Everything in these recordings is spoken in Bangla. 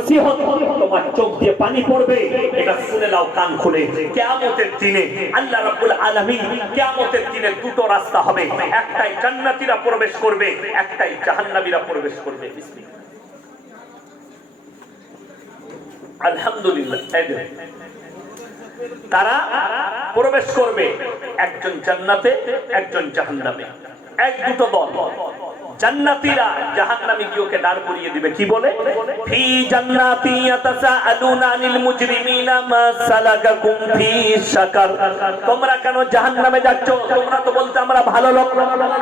নসিহত, তোমার চোখ দিয়ে পানি পড়বে, এটা শুনে নাও কান খুলে। কিয়ামতের দিনে আল্লাহ রাব্বুল আলামিন কিয়ামতের দিনে দুটো রাস্তা হবে, একটাই জান্নাতীরা প্রবেশ করবে, একটাই জাহান্নামীরা প্রবেশ করবে। বিসমিল্লাহ। আলহামদুলিল্লাহ। তারা প্রবেশ করবে, একজন জান্নাতে, একজন জাহান্নামে। এক দুটো দল। জান্নাতীরা জাহান্নামীকে দাঁড় করিয়ে দিবে, কি বলে? ফি জান্নাতি ইয়াতাসাআলুনা আনিল মুজরিমিনা মা সালাকাকুম ফি সাকার। তোমরা কেন জাহান্নামে যাচ্ছ? তোমরা তো বলতে আমরা ভালো লোক,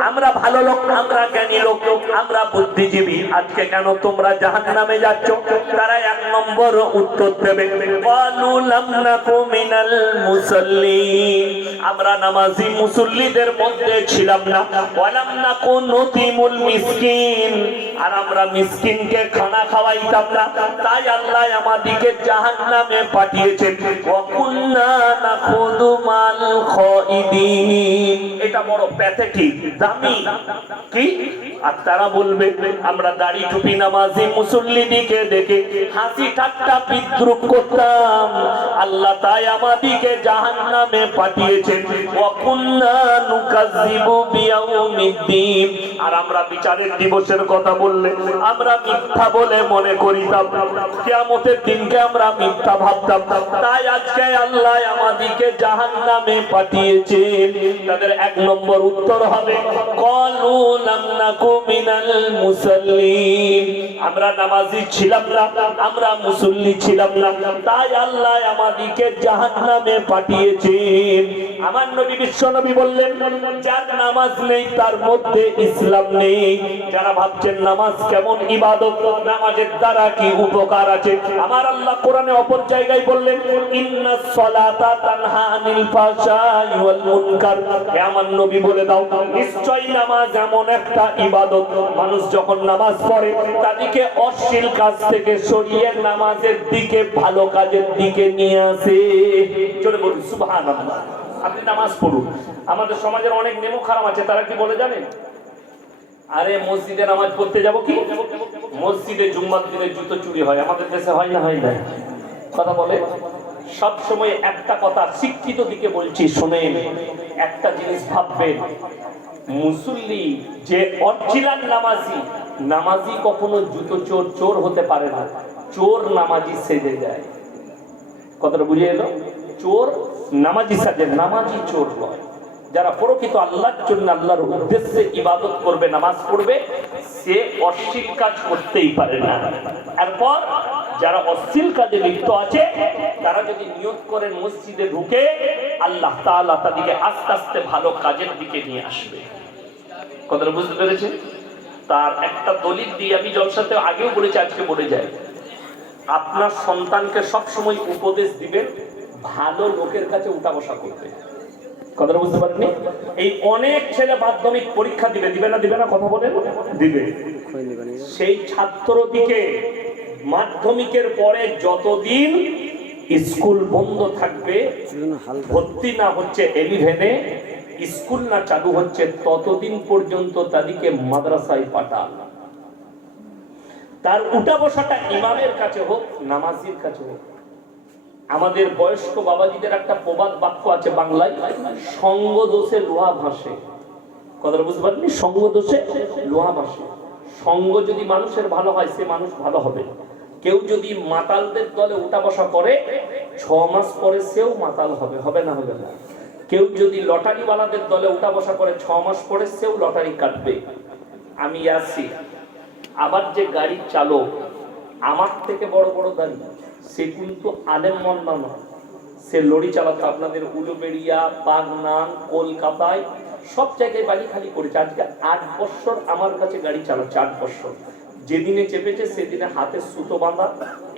আমরা ভালো লোক, আমরা জ্ঞানী লোক, আমরা বুদ্ধিজীবী, আজকে কেন তোমরা জাহান্নামে যাচ্ছ? তারা এক নম্বর উত্তর দেবে, ক্বালু লাম নাকু মিনাল মুসাল্লিন, আমরা নামাজি মুসল্লিদের মধ্যে ছিলাম না। ওয়া লাম নাকু নুতিমুল মিসকিন, আর আমরা মিসকিনকে খানা খাওয়াইতাম না, তাই আল্লাহ আমাদেরকে জাহান্নামে পাঠিয়েছেন। ওয়া কুননা নাখুদু মাল খাইদিন, এটা বড় প্যাথেটিক, দামি কি? আর তারা বলবে আমরা দাড়ি টুপি নামাজি মুসল্লিদিকে দেখে হাসি ঠাট্টা বিদ্রুপ করতাম, আল্লাহ তাই আমাদেরকে জাহান্নামে পাঠিয়েছেন। ওয়া কুননা নুকাজ্জিবু বিয়াউমিদ্দিন, আর আমরা বিচারের দিবসের কথা বললে আমরা মিথ্যা বলে মনে করিতাম, কিয়ামতের দিনকে আমরা মিথ্যা ভাবতাম, তাই আজকে আল্লাহ আমাদেরকে জাহান্নামে পাঠিয়েছেন। তাদের এক নম্বর উত্তর হবে, ক্বালু লাম নাকু মিনাল মুসাল্লিন, আমরা নামাজি ছিলাম না, আমরা মুসল্লি ছিলাম না, তাই আল্লাহ আমাদেরকে জাহান্নামে পাঠিয়েছেন। আমার নবী বিশ্ব নবী বললেন, যার নামাজ নেই তার মধ্যে ইসলাম নেই। যারা ভাবছেন নামাজ কেমন ইবাদত, নামাজের দ্বারা কি উপকার আছে, আমার আল্লাহ কোরআনে অপর জায়গায় বললেন, ইন্নাস সালাতা তানহা আনিল ফাহশাই ওয়াল মুনকার। হে আমার নবী বলে দাও, নিশ্চয়ই নামাজ এমন একটা ইবাদত, মানুষ যখন নামাজ পড়ে তাদেরকে অশ্লীল কাজ থেকে সরিয়ে নামাজের দিকে, ভালো কাজের দিকে নিয়ে আসে। জোরে বলুন সুবহানাল্লাহ। আপনি নামাজ পড়ুন। আমাদের সমাজের অনেক নেমো খারাপ আছে, তারা কি বলে জানেন? আরে মসজিদে নামাজ পড়তে যাব কি, মসজিদে জুম্মার দিনে জুতো চুরি হয়। আমাদের দেশে হয় না? হয় না? কথা বলে। সব সময় একটা কথা শিক্ষিত দিকে বলছি, শোনেন, একটা জিনিস ভাববেন, মুসল্লি যে অরিজিনাল নামাজি, নামাজি কখনো জুতো চোর চোর হতে পারে না, চোর নামাজি সেজে যায়। কথাটা বুঝে এলো? চোর নামাজি সাজে, নামাজি চোর নয়। যারা প্রকৃত আল্লাহর জন্য, আল্লাহর উদ্দেশ্যে ইবাদত করবে, নামাজ পড়বে, সে অশ্লীল কাজ করতেই পারে না। এরপর যারা অশ্লীল কাজে লিপ্ত আছে, তারা যদি নিয়ত করেন মসজিদে ঢুকে, আল্লাহ তাআলা তাদেরকে আস্তে আস্তে ভালো কাজের দিকে নিয়ে আসবে। কথাটা বুঝতে পেরেছেন? তার একটা দলিল দিয়ে আমি জলসাতে আগেও বলেছি, আজকে বলে যায়, আপনার সন্তানকে সবসময় উপদেশ দিবেন ভালো লোকের কাছে উঠা বসা করবে। কথাটা বুঝতে পারেননি? এই অনেক ছেলে মাধ্যমিক পরীক্ষা দিবে, দিবে না? দিবে না? কথা বলেন, দিবে। সেই ছাত্রদিকে মাধ্যমিকের পরে যতদিন স্কুল বন্ধ থাকবে, ভর্তি না হচ্ছে এলিভেনে, স্কুল না চালু হচ্ছে, ততদিন পর্যন্ত তাদেরকে মাদ্রাসায় পাঠান। তার উঠা বসাটা ইমামের কাছে হোক, নামাজির কাছে হোক। আমাদের বয়স্ক বাবাজিদের একটা প্রবাদ বাক্য আছে বাংলায়, সঙ্গ দোষে লোহা ভাসে। কথাটা বুঝতে পারেননি? সঙ্গ দোষে লোহা ভাসে। সঙ্গ যদি মানুষের ভালো হয়, সে মানুষ ভালো হবে। কেউ যদি মাতালদের দলে উঠা বসা করে, 6 মাস পরে সেও মাতাল হবে। হবে না? হবে না? কেউ যদি লটারিওয়ালাদের দলে উঠা বসা করে, 6 মাস পরে সেও লটারি কাটবে। আমি আসি, আবার যে গাড়ির চালক আমার থেকে বড় বড় গাড়ি, সে কিন্তু আলেম মোল্লা নয়, সে লরি চালাতো। আপনাদের উলুবেড়িয়া, পাগনান, কলকাতায় সব জায়গায় বাড়ি খালি করেছে। আজকে 8 বছর আমার কাছে গাড়ি চালাচ্ছে, 8 বছর। যেদিনে চেপেছে সেদিনে হাতে সুতো বাঁধা,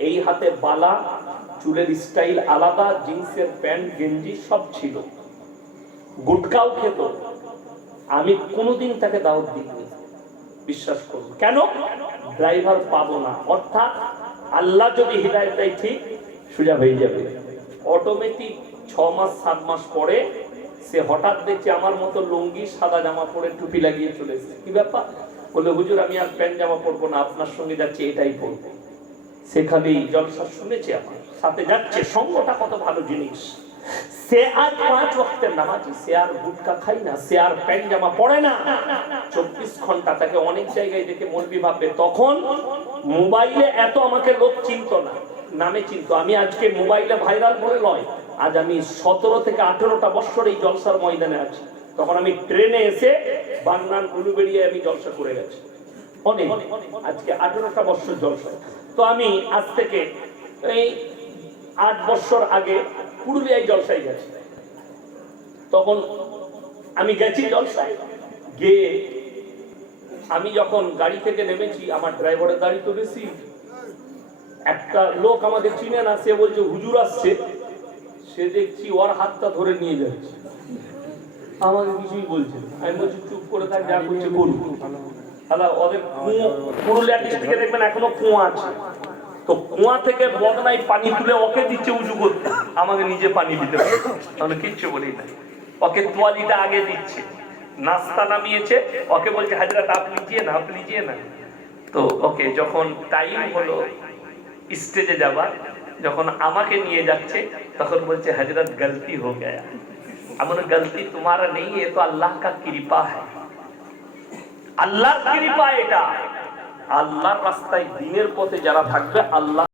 এই হাতে বালা, চুলের স্টাইল আলাদা, জিন্সের প্যান্ট গেঞ্জি সব ছিল, গুটকাও খেত। আমি কোনোদিন তাকে দাওয়াত দিইনি, বিশ্বাস করুন। কেন? ড্রাইভার পাবো না। অর্থাৎ আল্লাহ যদি হিদায়াত দেয়, ঠিক সোজা হয়ে যাবে অটোমেটিক। 6 মাস 7 মাস পরে সে হঠাৎ দেখছে আমার মতো লুঙ্গি, সাদা জামা পরে, টুপি লাগিয়ে চলেছে। কি ব্যাপার? বলে, হুজুর আমি আর প্যান্ট জামা পরবো না, আপনার সঙ্গে যাচ্ছি, এটাই পরবো। সেখানেই জলসা শুনেছে, আমার সাথে যাচ্ছে। সঙ্গটা কত ভালো জিনিস। সে আর 5 ওয়াক্তের নামাজি, সে আর গুটকা খাই না, সে আর প্যান্ট জামা পরে না। 24 ঘন্টা তাকে অনেক জায়গায় দেখে মৌলবি ভাববে। তখন মোবাইলে এত আমাকে লোক চিনতো না, নামে চিনতো। আমি আজকে মোবাইলে ভাইরাল বলে নয়, আজ আমি 17 থেকে 18টা বছর এই জলসার ময়দানে আছি। তখন আমি ট্রেনে এসে বান্নান উলুবেড়িয়ে আমি জলসা করে গেছি অনেক। আজকে 18টা বছর জলসা। তো আমি আজ থেকে এই 8 বছর আগে পুরুলিয়ায় জলসায় গেছি। তখন আমি গেছি জলসায় গিয়ে, আমি যখন গাড়ি থেকে নেমেছি, আমার ড্রাইভারের গাড়ি তো বেশি, একটা লোক আমাদের চিনে না, সে বলছে হুজুর আসছে। সে দেখছি ওর হাতটা ধরে নিয়ে যাচ্ছে, আমাকে কিছুই বলছে না। আমি বলছি চুপ করে থাক, যা করছে করুক। ওদের পুরুলিয়া ডিস্ট্রিক্টে দেখবেন এখনো কুয়া আছে, তো কুয়া থেকে বদনাই পানি তুলে ওকে দিচ্ছে উঁচু করতে, আমাকে নিজে পানি দিতে পারে, তাহলে কিচ্ছু বলি না। ওকে তোয়ালিটা আগে দিচ্ছে, নাস্তা নামিয়েছে, ওকে বলছে হাজরাত আপ লিজিয়ে না, আপ লিজিয়ে না। তো ওকে যখন টাইম হলো স্টেজে যাবার, যখন আমাকে নিয়ে যাচ্ছে, তখন বলছে হযরত গলতি হো গয়া। আমার গলতি তোমারা নেই, এ তো আল্লাহ কা কৃপা है। আল্লাহর কৃপা এটা। আল্লাহর রাস্তায় দিনের পথে যারা থাকবে, আল্লাহ